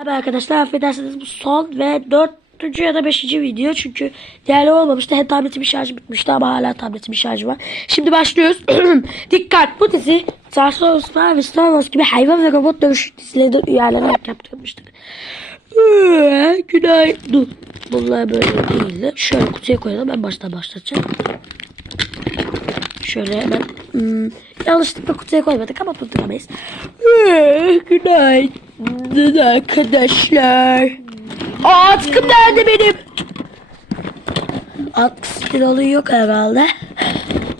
Merhaba arkadaşlar affedersiniz bu son ve dördüncü ya da beşinci video çünkü değerli olmamıştı. Hem tabletimin şarjı bitmişti ama hala tabletimin şarjı var. Şimdi başlıyoruz. Dikkat bu dizi Transformers ve Star Wars gibi hayvan ve robot dövüş dizileri uyarlanarak yaptırmıştık. Ee, Günaydın. Bunlar böyle değildi. Şöyle kutuya koyalım ben baştan başlatacağım. Şöyle hemen hmm, yanlışlıkla kutuya koymadık ama durduramayız. Ee, günaydın arkadaşlar. Aa, atkım nerede benim? Atkı spiralı yok herhalde.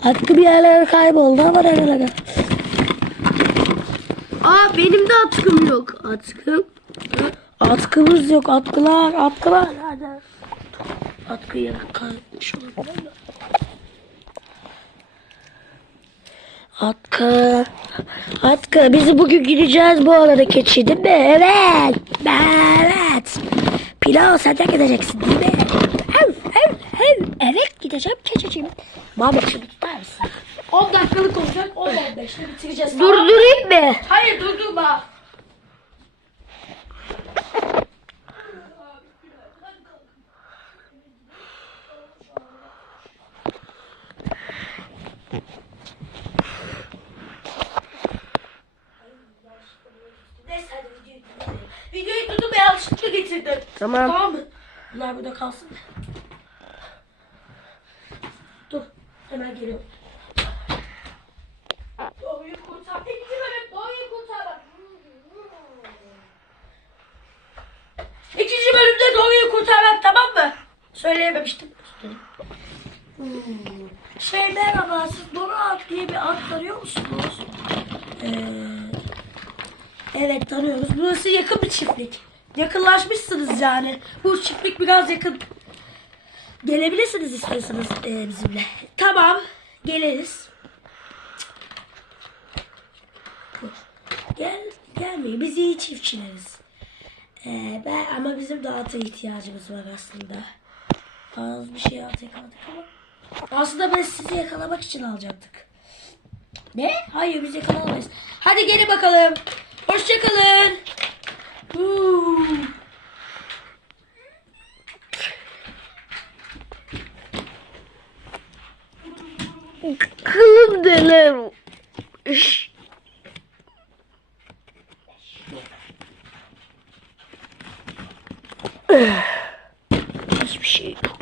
Atkı bir yerlere kayboldu ama nerelere? Aa benim de atkım yok. Atkım. Atkımız yok. Atkılar, atkılar nerede? Atkı yere kaymış olabilir. Atkı. Atkı. Biz bugün gideceğiz bu arada keçi değil mi? Evet. Evet. Pilav sen de gideceksin değil mi? Ev, ev, ev. Evet gideceğim keçeciğim. Mahmut şunu tutar mısın? 10 dakikalık olacak 10-15'te bitireceğiz. Durdurayım mı? Hayır durdurma. Neyse hadi videoyu durdurayım. Videoyu durdur ben yanlışlıkla getirdim. Tamam. Tamam mı? Bunlar burada kalsın. Dur. Hemen geliyorum. Doğruyu kurtar. İkinci bölüm doğruyu kurtar. İkinci bölümde doğruyu kurtarmak tamam mı? Söyleyememiştim. Hmm. Şey merhaba siz Dora At diye bir at tanıyor musunuz? Ee, evet tanıyoruz. Burası yakın bir çiftlik. Yakınlaşmışsınız yani. Bu çiftlik biraz yakın. Gelebilirsiniz istiyorsanız e, bizimle. Tamam. Geliriz. Gel, gelmeyin. Biz iyi çiftçileriz. Ee, ben, ama bizim de ata ihtiyacımız var aslında. Az bir şey at yakaladık ama. Aslında ben sizi yakalamak için alacaktık. Ne? Hayır biz yakalamayız. Hadi gelin bakalım. Hoşçakalın. Kılım deler. Hiçbir şey yok.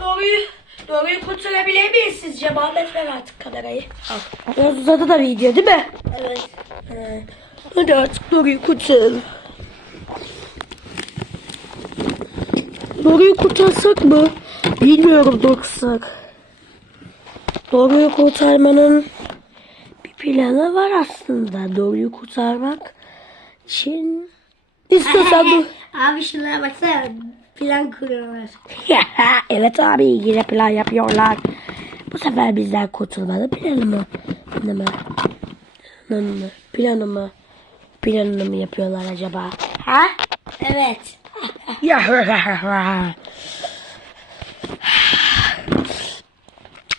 Doğruyu, doğruyu kurtarabilir sizce? Muhammed ver artık kamerayı. Al. Biraz uzadı da video değil mi? Evet. Ee, hadi artık Doru'yu kurtaralım. Doru'yu kurtarsak mı? Bilmiyorum kurtarsak. Doru'yu kurtarmanın bir planı var aslında. Doru'yu kurtarmak için istiyorsan dur. Abi şunlara baksana. Plan kuruyorlar. evet abi yine plan yapıyorlar. Bu sefer bizden kurtulmalı planı mı? Planı mı? Planı mı? Planı mı? Planını mı yapıyorlar acaba? Ha? Evet. Ya.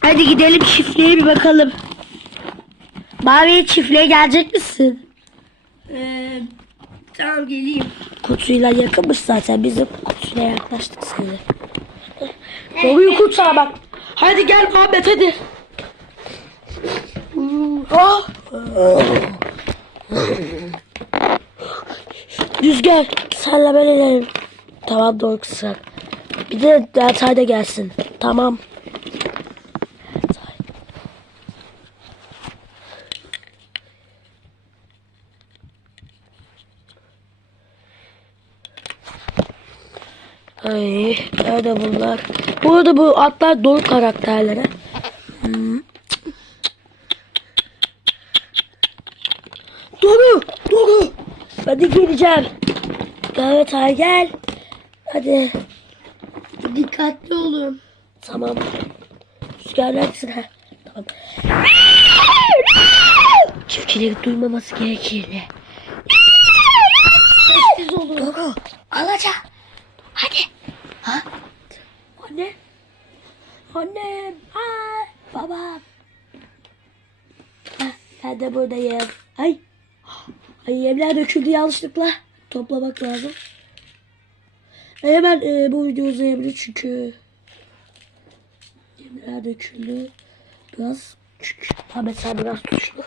Hadi gidelim çiftliğe bir bakalım. Mavi çiftliğe gelecek misin? Ee, tamam geleyim. Kutuyla yakınmış zaten. Biz de kutuyla yaklaştık seni. Doğuyu kurtar bak. Hadi gel Muhammed hadi. Ah. Rüzgar senle ben. Tamam doğru kısa. Bir de Deltay da gelsin. Tamam. Ay, nerede bunlar? Bu arada bu atlar dolu karakterlere. Hmm. Doğru, doğru. Hadi geleceğim. Evet ay gel. Hadi. Dikkatli olun. Tamam. Rüzgar neredesin? Ha, Tamam. Çiftçileri duymaması gerekir. Sessiz olun. Doğru. Alacağım. Hadi. Ha? Anne Annem. Aa, babam. Heh, ben de buradayım. Ay. Ay yemler döküldü yanlışlıkla. Toplamak lazım. Hemen e, bu video uzayabilir çünkü yemler döküldü. Biraz çünkü Ahmet sen biraz tuşlu.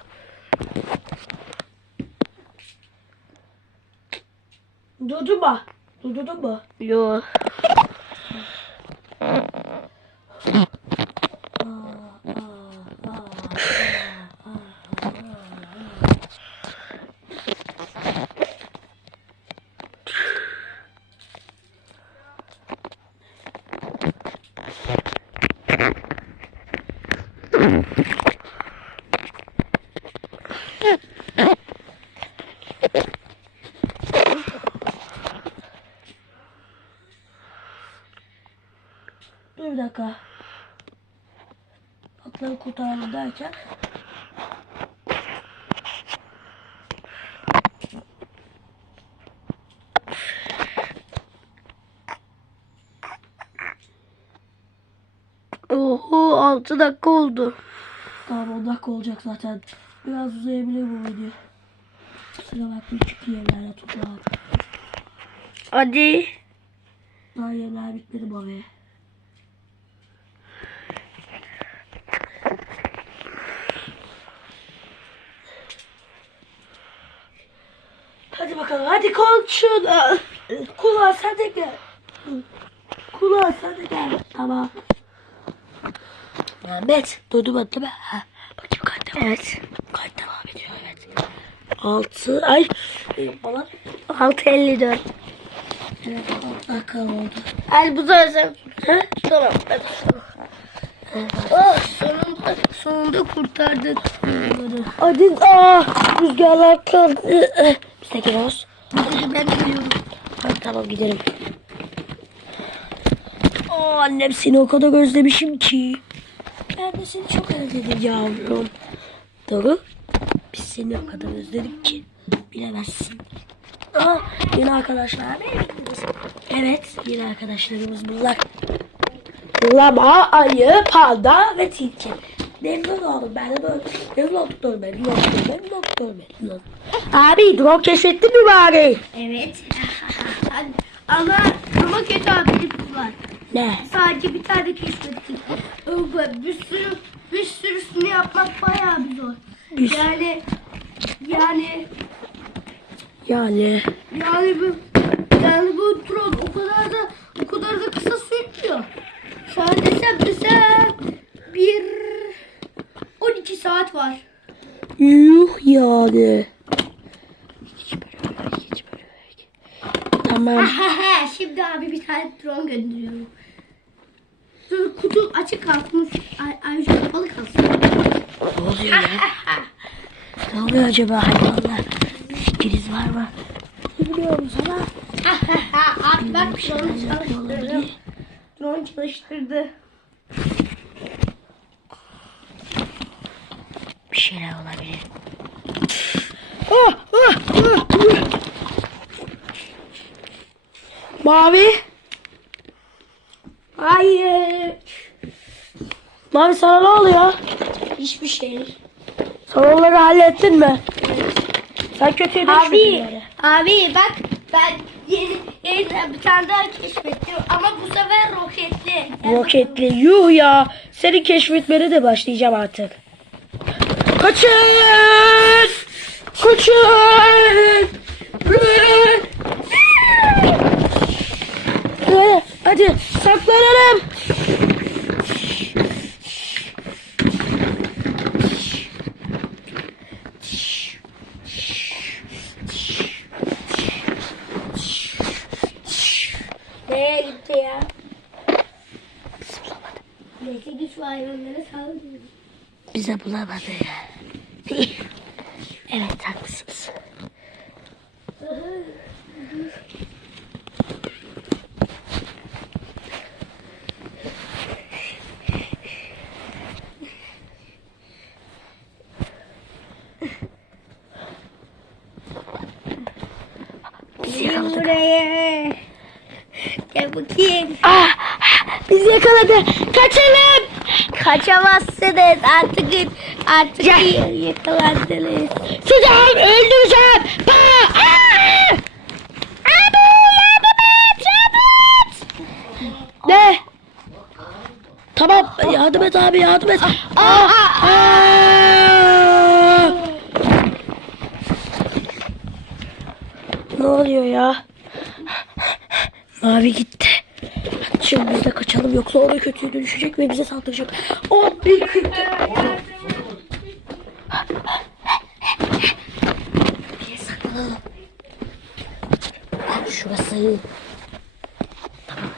Durdun mu? Durdun mu? Yo. Dur bir dakika. Atları kurtaralım derken. Oho 6 dakika oldu. Tamam 10 dakika olacak zaten. Biraz uzayabilir bu video. Sıra bakmayın çünkü yerlerle tutmadım. Hadi. Daha yerler bitmedi bu Hadi bakalım. Hadi kol şunu. Kulağa sen de gel. Kulağa sen de gel. Tamam. Ahmet. Durdurmadın değil mi? Ha. Bakayım kaç devam Evet. Kaç devam ediyor evet. 6 ay falan. 6.54. Evet 6 dakika oldu. Al bu zaten. Ha? Tamam. hadi. Oh sonunda sonunda kurtardık. Hadi ah rüzgarlar kaldı. Gidiyoruz. Hadi ben gidiyorum. Hadi tamam gidelim. Aa, annem seni o kadar özlemişim ki. Ben de seni çok özledim yavrum. Doğru. Biz seni o kadar özledik ki. Bilemezsin. Aa, yeni arkadaşlar? Evet, yeni arkadaşlarımız bunlar. Lama, ayı, panda ve tilki. Memnun oldum ben de böyle. Memnun olduk memnun olduk memnun olduk memnun olduk. Abi drone keşfettin mi bari? Evet. ama ama kötü haberimiz var. Ne? Sadece bir tane keşfettik. Öyle Bir sürü bir sürüsünü yapmak bayağı bir zor. Bir- Yani yani Yani yani bu yani bu drone o kadar da o kadar da kısa sürmüyor. Sadece mesela bir 12 saat var. yuh yani. Geç böyle, geç böyle. Tamam. Şimdi abi bir tane drone gönderiyorum. Dur kutu açık kalsın. Ay, ayrıca kapalı kalsın. Ne oluyor ya? ne oluyor acaba hayvanlar? Fikriniz var mı? Bilmiyoruz ama. abi bak drone çalıştırdı. Drone çalıştırdı. Bir şeyler olabilir. Ah, ah, ah, ah. Mavi. Hayır. Mavi sana ne oluyor? Hiçbir şey. Sorunları hallettin mi? Sen kötüye düşmedin Abi, yani. abi bak ben yeni, yeniden bir tane daha keşfettim ama bu sefer roketli. Roketli yuh ya. Seni keşfetmene de başlayacağım artık. Kaçın! Kaçın! Hadi, saklanalım. Nereye gitti ya? Neyse ki şu hayvanlara sağlık. Bize bulamadı ya. evet haklısınız. Bizi Gel yakaladı. buraya. Gel bakayım. Ah, bizi yakaladı. Kaçalım. Kaçamazsınız artık artık yakalandınız. Sıcağım öldüreceğim. Pa! Aa! Abi yardım et yardım et. Ne? Tamam yardım et abi yardım et. Aa! Aa! Ne oluyor ya? Mavi gitti. Şimdi biz de kaçalım yoksa o da kötüye dönüşecek ve bize saldıracak. O bir Bir saklanalım. Şurası iyi. Tamam.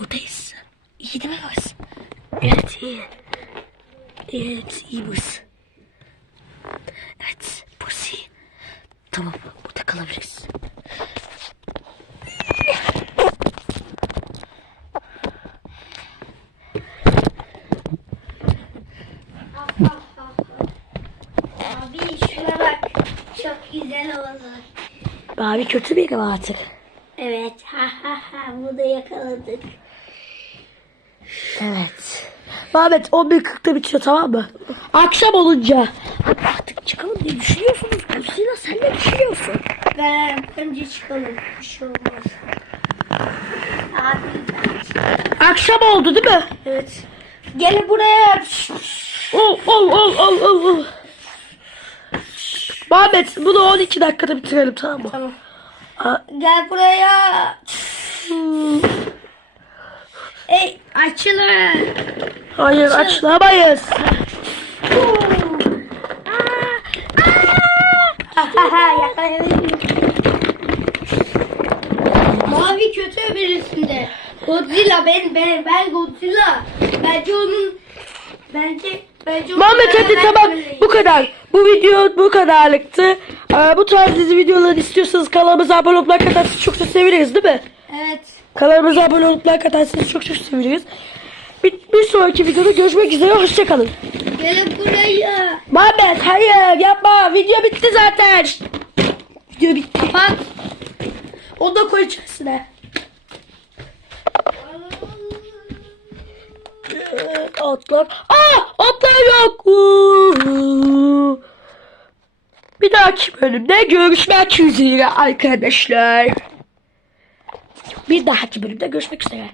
Buradayız. İyi değil mi? Evet iyi. Evet iyi burası. Evet burası iyi. Tamam burada kalabiliriz. Abi şuna bak. Çok güzel oldu. Abi kötü bir mi artık? Evet. Ha ha ha. Bu da yakaladık. Evet. Mehmet 11.40'da bitiyor tamam mı? Akşam olunca. Artık çıkalım diye düşünüyorsunuz. Hüseyin'e sen ne düşünüyorsun? Ben önce çıkalım. Bir şey olmaz. Abi. Akşam oldu değil mi? Evet. Gel buraya. Ol ol ol ol ol ol. Mehmet bunu 12 dakikada bitirelim tamam mı? Tamam. Aa, Gel buraya. Ey açılın. hayır açılamayız. Mavi kötü birisinde. Godzilla ben ben ben Godzilla. Bence onun bence bence Mehmet hadi tamam bu kadar. Bu video bu kadarlıktı. Ee, bu tarz dizi videoları istiyorsanız kanalımıza abone olmayı katarsanız çok çok seviniriz değil mi? Evet. Kanalımıza abone olmayı katarsanız çok çok seviniriz. Bir, bir sonraki videoda görüşmek üzere hoşçakalın. Gelin buraya. Mehmet hayır yapma video bitti zaten. Video bitti. Kapat. Onu da koy içerisine. Atlar. Aa atlar yok. Bir dahaki bölümde görüşmek üzere arkadaşlar. Bir dahaki bölümde görüşmek üzere.